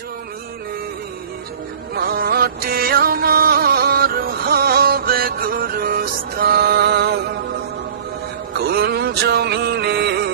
জমিনের মাটি আমার হবে গুরুস্থান। কোন জমিনের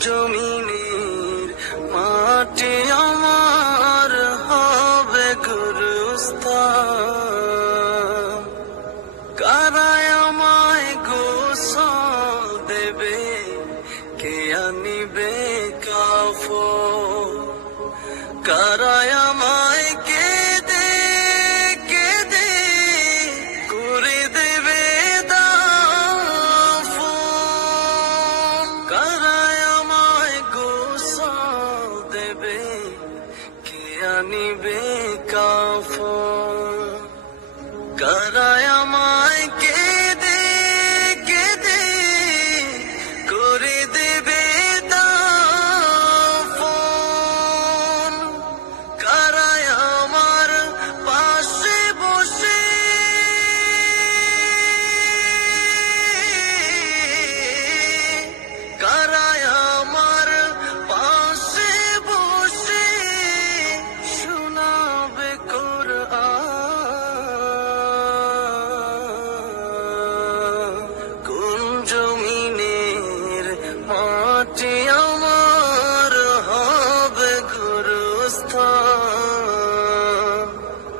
জমিনের মাটি আমার হবে গুরুস্থান। কারায় আমায় গোসল দেবে? কে আনিবে কাফ কারায় কে আনিবে করায়া কারায়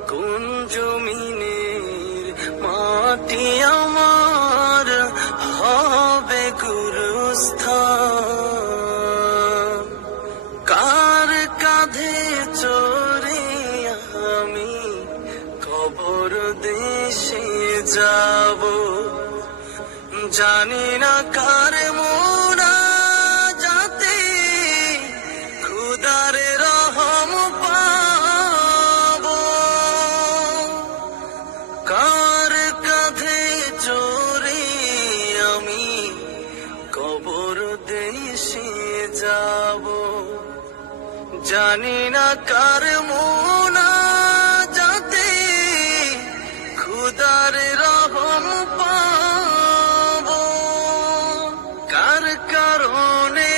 কোন জমিনের মাটি আমার হবে কার কাঁধে আমি দেশে যাব? জানি না কার মন জানি না কার মোনা যাতে খুদার রহম পাব। কার কারণে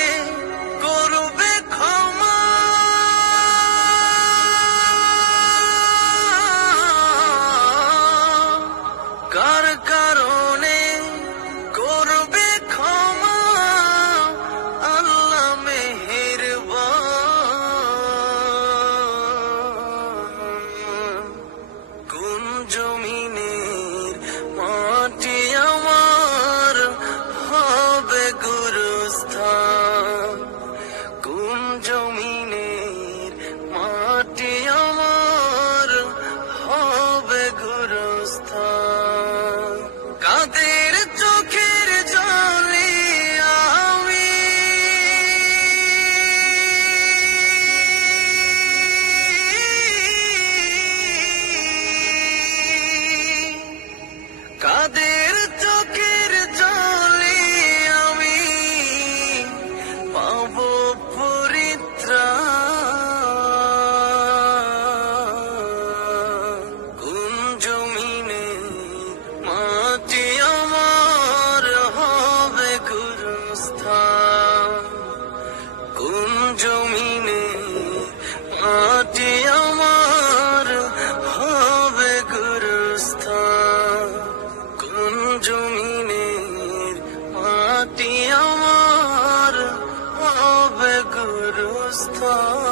का